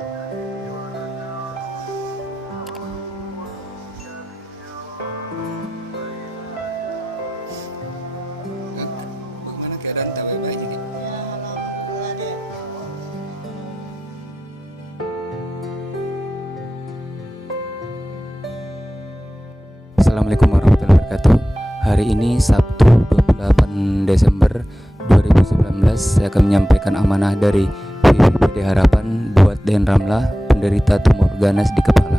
Bagaimana keadaan tak baik-baik aja gitu? Ya, alhamdulillah deh. Assalamualaikum warahmatullahi wabarakatuh. Hari ini Sabtu 28 Desember 2019, saya akan menyampaikan amanah dari VVPD Harapan buat Den Ramlah, penderita tumor ganas di kepala.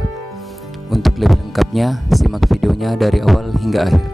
Untuk lebih lengkapnya, simak videonya dari awal hingga akhir.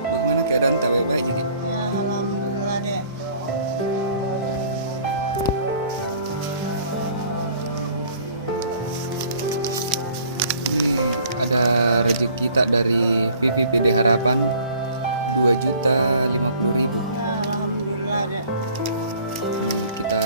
Bagaimana keadaan tak baik-baik aja gitu? Ya, alhamdulillah deh. Ada rezeki tak dari VVPD Harapan 2.050.000. Ya, alhamdulillah deh. Kita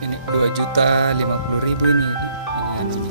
Itu ini 2.050.000 ini anunya.